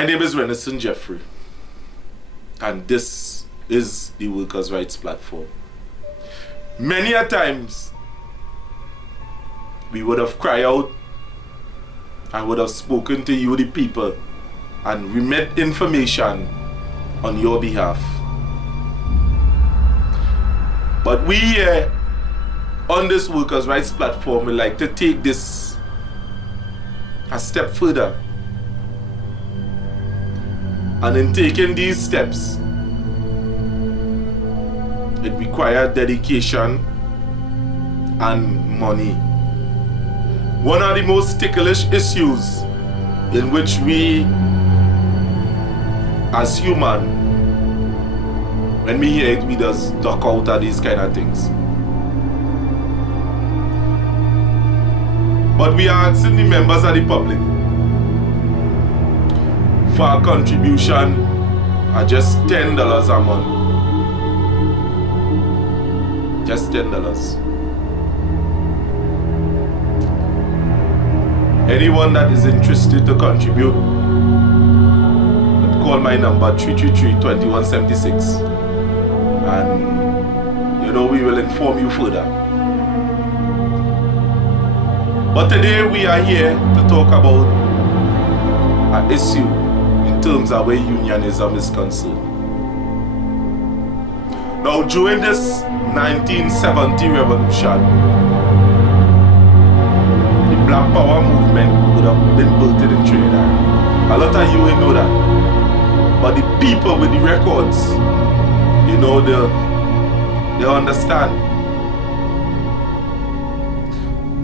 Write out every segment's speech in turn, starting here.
My name is Renison Jeffrey, and this is the Workers' Rights Platform. Many a times, we would have cried out and would have spoken to you, the people, and remit information on your behalf. But we here on this Workers' Rights Platform would like to take this a step further. And in taking these steps, it requires dedication and money. One of the most ticklish issues in which we as human, when we hear it, we just duck out of these kind of things. But we are asking the members of the public for a contribution at just $10 a month. Just $10. Anyone that is interested to contribute, call my number 333-2176, and we will inform you further. But today we are here to talk about an issue in terms of where unionism is concerned. Now, during this 1970 revolution, the Black Power movement would have been built in Trinidad. A lot of you will know that. But the people with the records, they understand.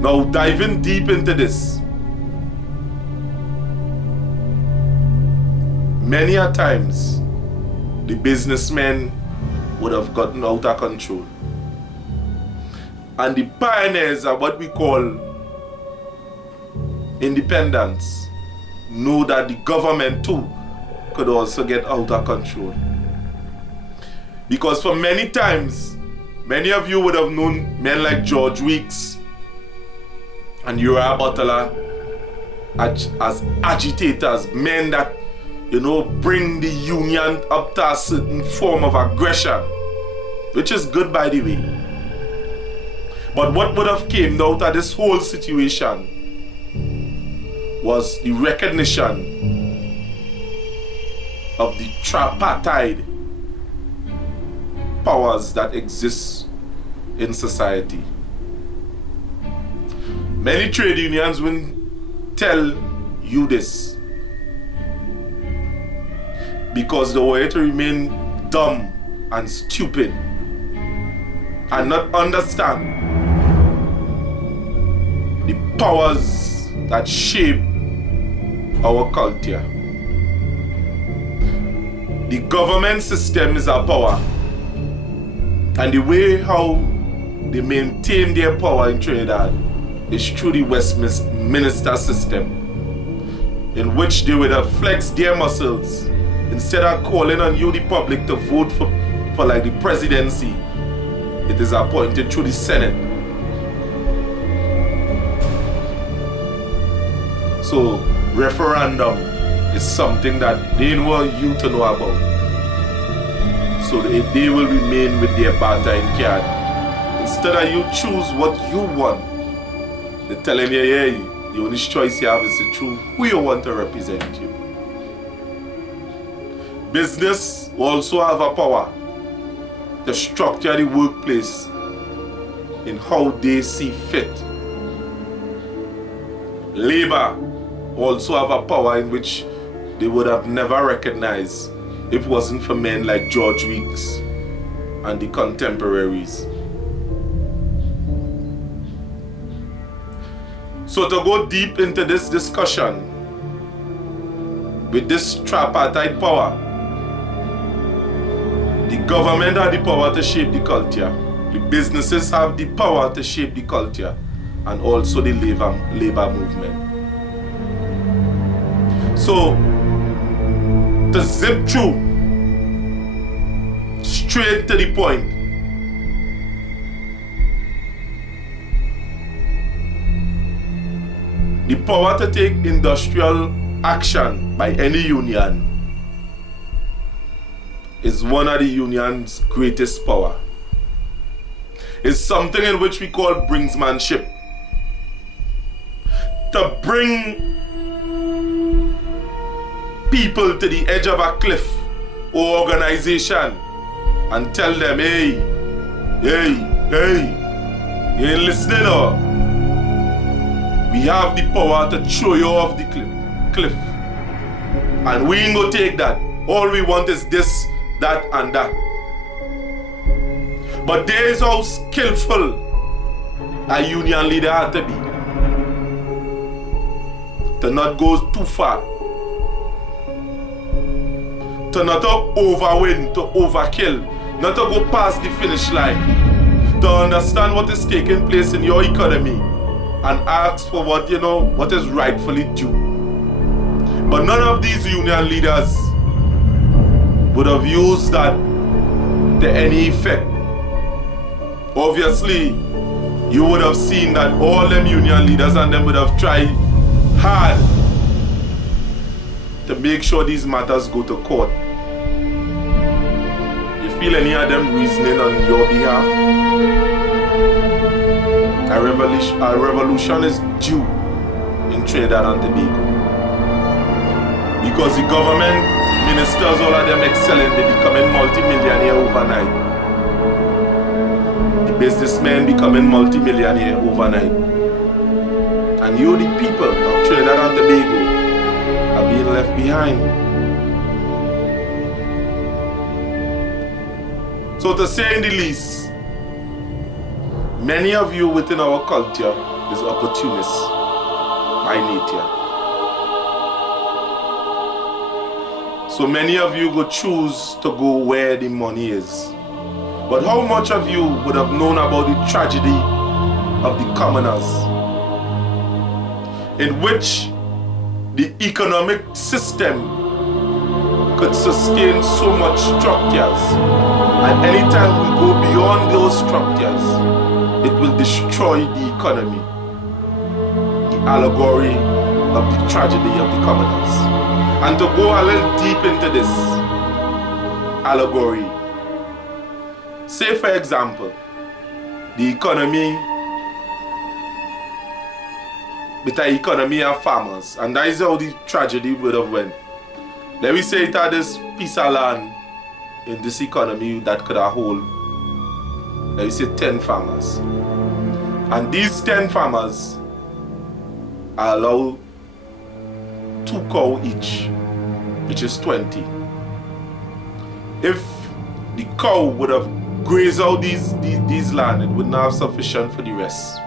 Now, diving deep into this, many a times, the businessmen would have gotten out of control. And the pioneers of what we call independence know that the government too could also get out of control. Because for many times, many of you would have known men like George Weeks and Uriah Butler as agitators, men that, bring the union up to a certain form of aggression, which is good, by the way. But what would have came out of this whole situation was the recognition of the tripartite powers that exist in society. Many trade unions will tell you this because they want to remain dumb and stupid and not understand the powers that shape our culture. The government system is our power, and the way how they maintain their power in Trinidad is through the Westminster system, in which they would have flexed their muscles. Instead of calling on you, the public, to vote for like the presidency, it is appointed through the Senate. So referendum is something that they want you to know about. So they will remain with their bartering card. Instead of you choose what you want, they're telling you, the only choice you have is to choose who you want to represent you. Business also have a power to structure the workplace in how they see fit. Labor also have a power in which they would have never recognized if it wasn't for men like George Weeks and the contemporaries. So to go deep into this discussion, with this tripartite power, the government have the power to shape the culture, the businesses have the power to shape the culture, and also the labor movement. So, to zip through, straight to the point, the power to take industrial action by any union is one of the union's greatest power. It's something in which we call brinksmanship. To bring people to the edge of a cliff or organization and tell them, hey, you ain't listening, or we have the power to throw you off the cliff. And we ain't gonna take that. All we want is this, that, and that. But there is how skillful a union leader had to be to not go too far, to not to overwin, to overkill, not to go past the finish line, to understand what is taking place in your economy and ask for what is rightfully due. But none of these union leaders would have used that to any effect. Obviously, you would have seen that all them union leaders and them would have tried hard to make sure these matters go to court. You feel any of them reasoning on your behalf? A revolution is due in Trinidad and Tobago. Because the government ministers, all of them excelling, they becoming multi-millionaire overnight. The businessmen becoming multi-millionaire overnight. And you, the people of Trinidad and Tobago, are being left behind. So to say in the least, many of you within our culture is opportunists by nature. So many of you would choose to go where the money is. But how much of you would have known about the tragedy of the commoners, in which the economic system could sustain so much structures, and anytime we go beyond those structures, it will destroy the economy. The allegory of the tragedy of the commoners. And to go a little deep into this allegory, say for example, the economy, with the economy of farmers, and that is how the tragedy would have went. Let me say it had this piece of land in this economy that could have hold, let me say 10 farmers. And these 10 farmers are allowed 2 cows each, which is 20. If the cow would have grazed out these land, it would not have sufficient for the rest.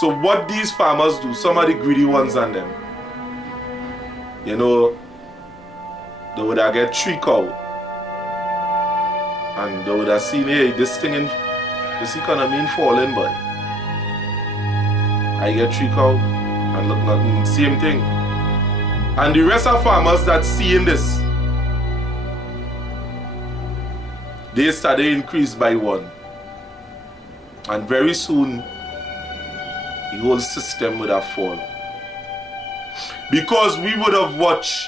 So what these farmers do, some of the greedy ones on them, they would have get 3 cows, and they would have seen, hey, this economy in falling, boy. I get 3 cows, and look, nothing, same thing. And the rest of farmers that seeing this, they started increase by 1. And very soon, the whole system would have fallen. Because we would have watched,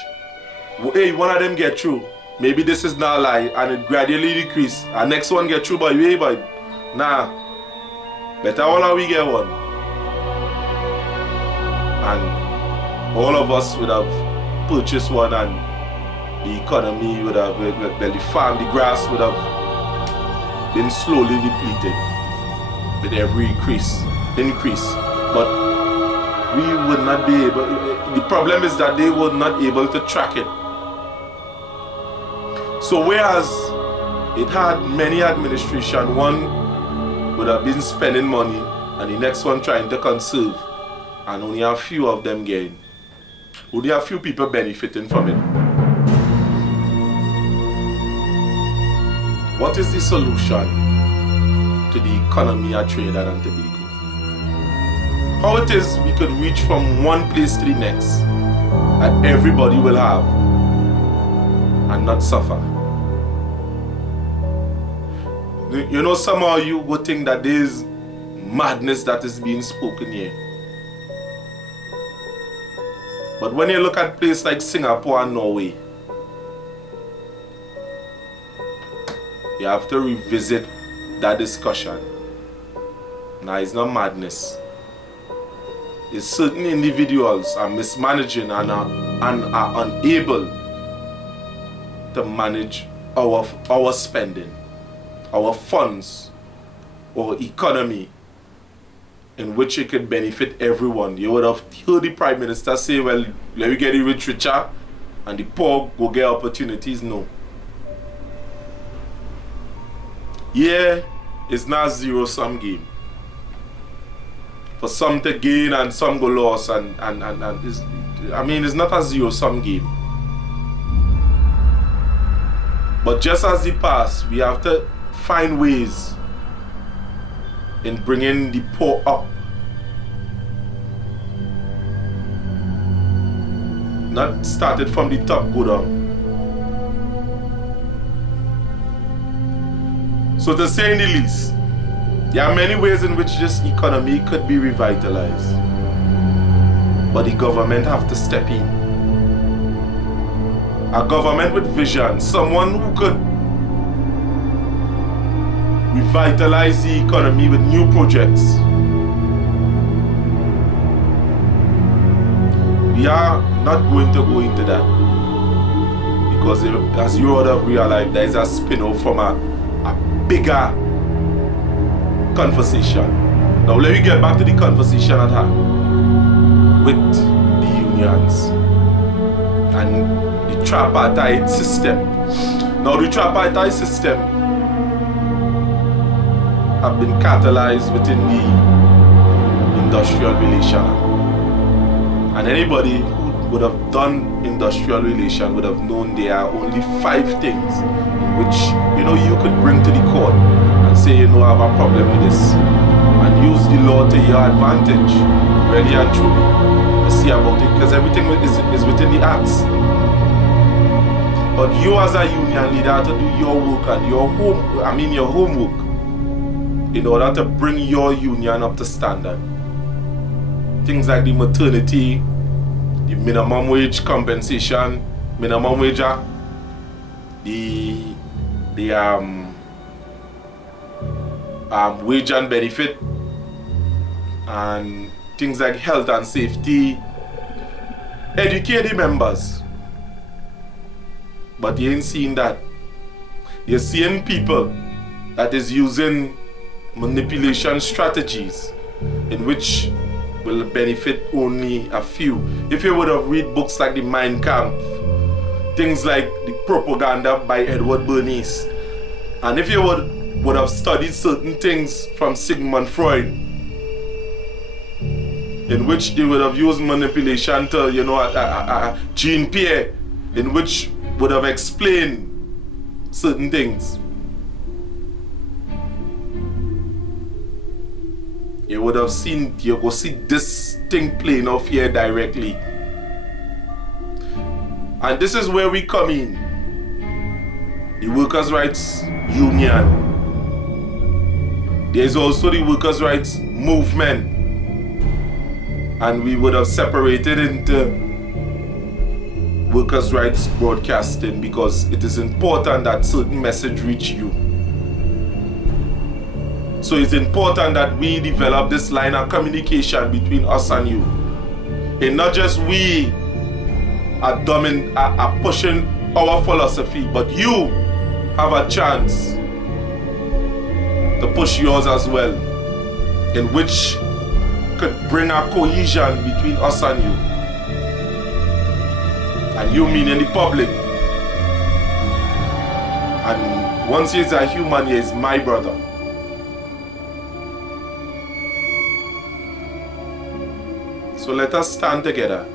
hey, one of them get through. Maybe this is not a lie, and it gradually decrease. And next one get through, but hey, but nah. Better all of we get one. And all of us would have purchased one, and the economy would have, the farm, the grass would have been slowly depleted with every increase. But we would not be able, the problem is that they were not able to track it. So whereas it had many administration, one would have been spending money and the next one trying to conserve, and only a few of them gain. Only a few people benefiting from it. What is the solution to the economy of Trinidad and Tobago? How it is we could reach from one place to the next that everybody will have and not suffer. Somehow you would think that there is madness that is being spoken here. But when you look at places like Singapore and Norway, you have to revisit that discussion. Now, it's not madness. It's certain individuals are mismanaging and are unable to manage our spending, our funds, our economy, in which it could benefit everyone. You would have heard the Prime Minister say, well, let me get the rich richer and the poor go get opportunities. No. Yeah, it's not a zero-sum game. For some to gain and some go lost, and it's not a zero-sum game. But just as the past, we have to find ways in bringing the poor up. Not started from the top, go down. So to say in the least, there are many ways in which this economy could be revitalized. But the government have to step in. A government with vision, someone who could revitalize the economy with new projects. We are not going to go into that because as you would have realized, there is a spin-off from a bigger conversation. Now let me get back to the conversation at hand with the unions and the tripartite system. Now the tripartite system have been catalyzed within the industrial relation. And anybody who would have done industrial relation would have known there are only 5 things in which you could bring to the court and say, I have a problem with this, and use the law to your advantage, really and truly, to see about it, because everything is within the acts. But you as a union leader have to do your work and your homework in order to bring your union up to standard. Things like the maternity, the minimum wage compensation, minimum wage act, the wage and benefit, and things like health and safety. Educate the members. But you ain't seeing that. You're seeing people that is using manipulation strategies in which will benefit only a few. If you would have read books like the Mein Kampf, things like the Propaganda by Edward Bernays, and if you would have studied certain things from Sigmund Freud, in which they would have used manipulation to, Jean Pierre, in which would have explained certain things, you would have seen, you go see this thing playing off here directly. And this is where we come in. The Workers' Rights Union. There is also the Workers' Rights Movement. And we would have separated into Workers' Rights Broadcasting because it is important that certain message reach you. So it's important that we develop this line of communication between us and you. And not just we are pushing our philosophy, but you have a chance to push yours as well, in which could bring a cohesion between us and you. And you meaning the public. And once he is a human, he is my brother. So let us stand together.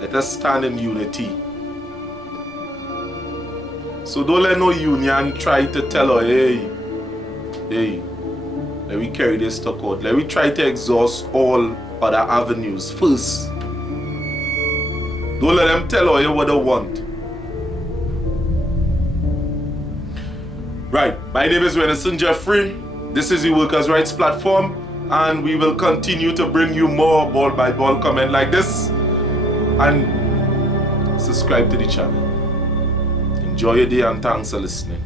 Let us stand in unity. So don't let no union try to tell her, hey, let me carry this to court. Let me try to exhaust all other avenues first. Don't let them tell her what they want. Right, my name is Renison Jeffrey. This is the Workers' Rights Platform. and we will continue to bring you more ball by ball comment like this. And subscribe to the channel. Enjoy your day and thanks for listening.